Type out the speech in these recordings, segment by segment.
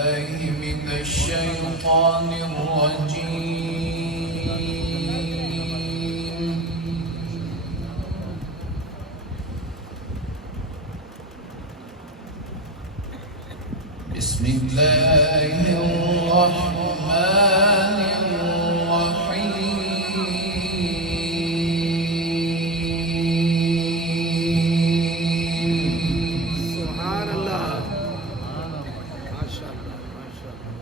بالله من الشيطان الرجيم. بسم الله الرحمن الرحيم. سبحان الله. ما شاء الله ما شاء الله.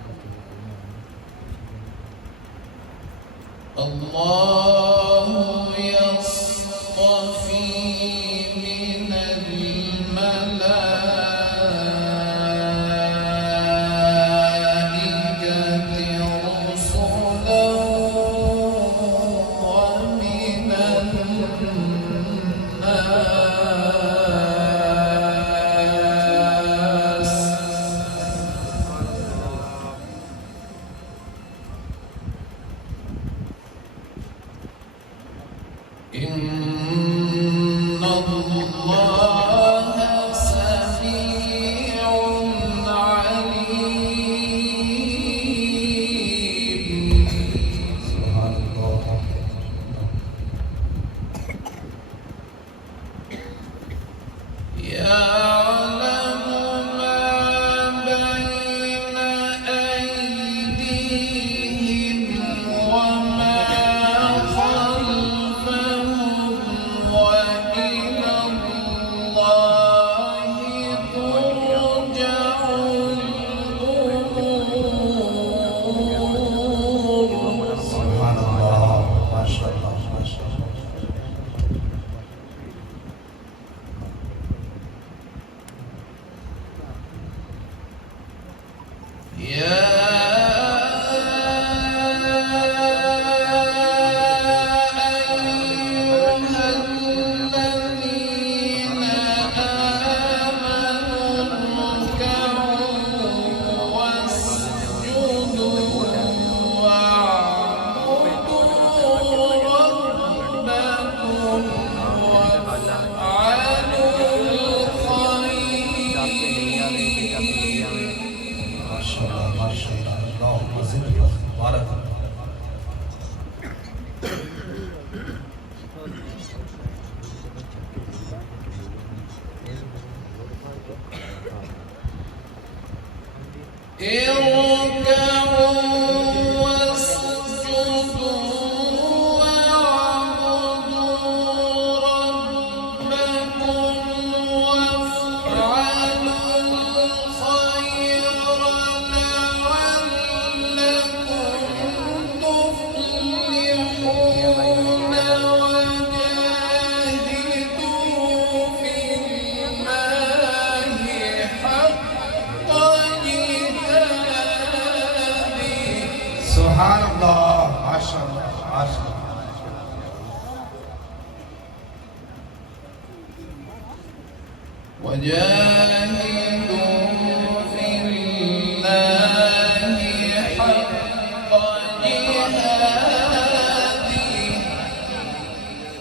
الله يصطفي من الملائكة رسلا ومن الناس. إن الله سميع عليم. سبحان الله. يعلم ما بين أيديهم وما خلفهم وإلى الله ترجع الأمور. سبحان الله. ما شاء الله ما شاء الله. يا أيها الذين آمنوا اركعوا واسجدوا واعبدوا ربكم وافعلوا الخير. ما شاء الله ما شاء الله. اللهم زد بارك الله. اركعوا واسجدوا واعبدوا ربكم وافعلوا الخير لعلكم تفلحون. وجاهدوا في الله حق جهاده. سبحان الله. ما شاء الله ما شاء الله. وجاهدوا في الله حق جهاده.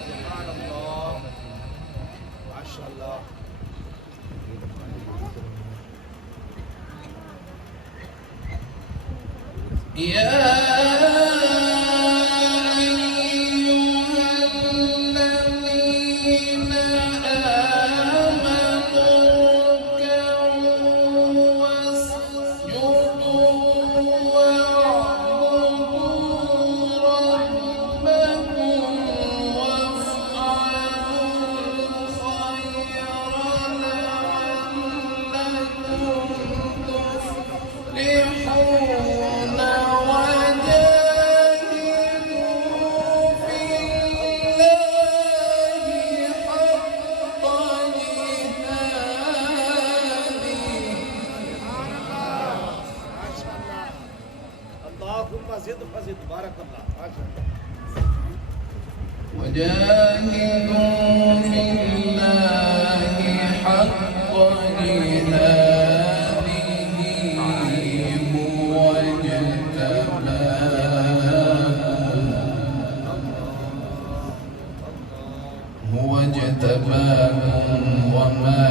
سبحان الله. ما شاء الله. يا أيها الذين آمنوا اركعوا واسجدوا واعبدوا ربكم وافعلوا الخير لعلكم تفلحون. وجاهدوا في الله حق جهاده. ما شاء الله. اللهم زد فزد بارك الله. ما شاء الله. وجاهدوا في الله حق جهاده هو اجتباكم وما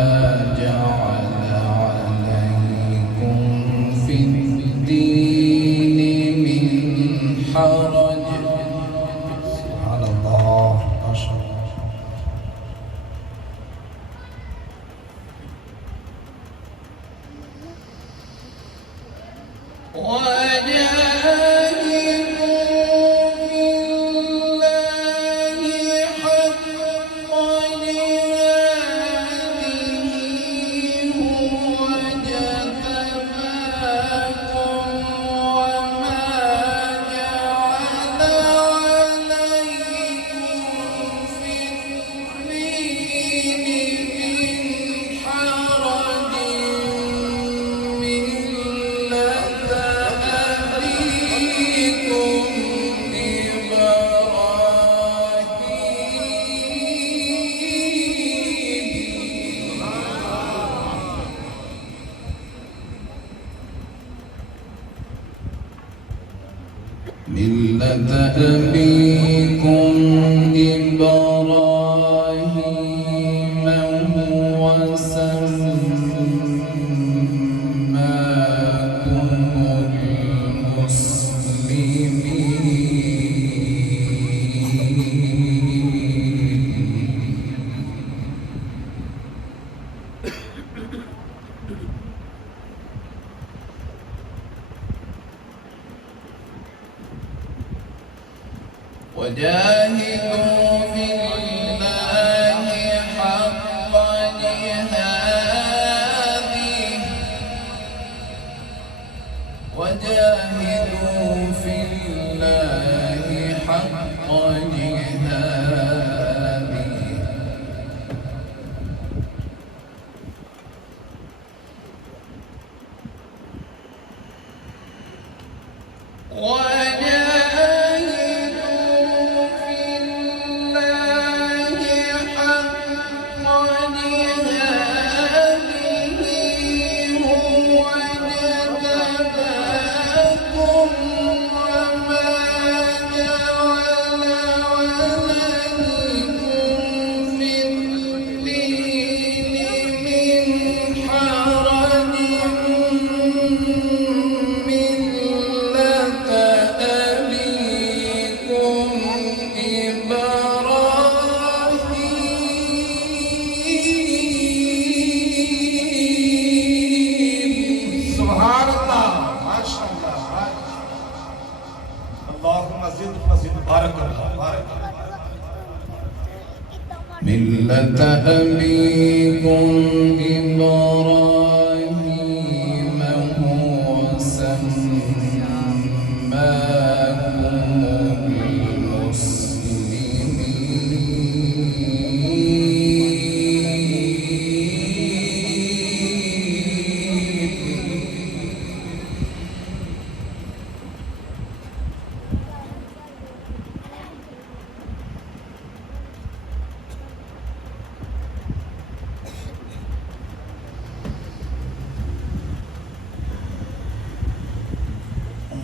جعل عليكم في حرج سبحان الله ما شاء الله ملة أبيكم إبراهيم هو سماكم المسلمين وجاهدوا في الله حق جهاده وجاهدوا في الله حق جهاده سبحان الله ما شاء الله اللهم زد فزد بارك الله بارك الله ملة أبيكم إبراهيم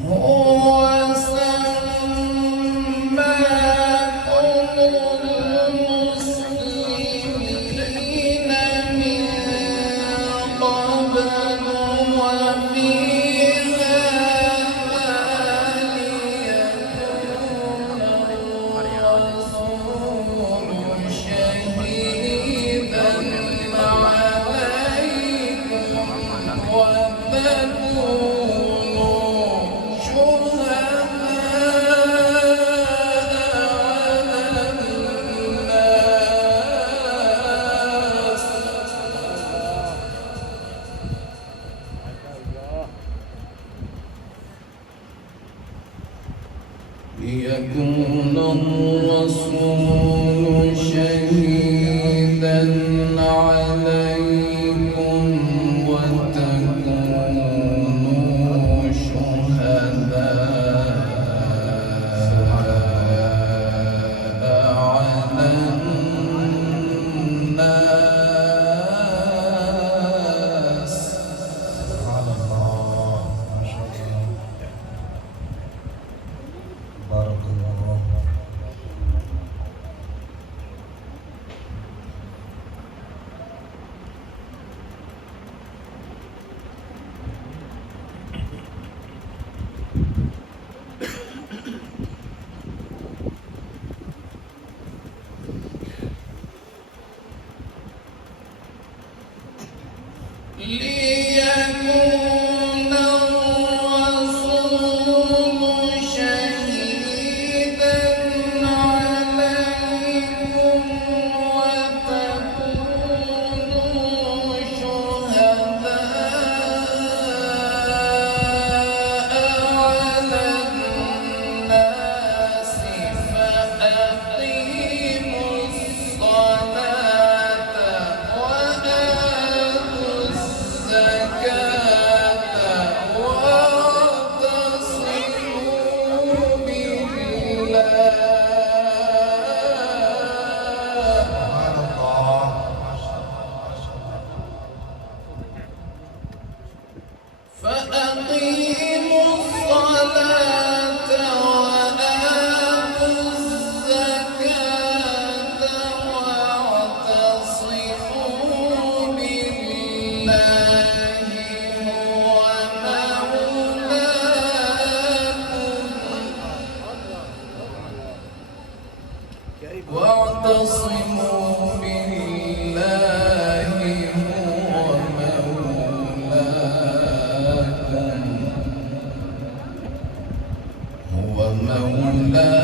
هو سماكم ليكون الرسول شهيدا عليكم وتكونوا شهداء على الناس. سبحان الله ما شاء الله بارك الله لولا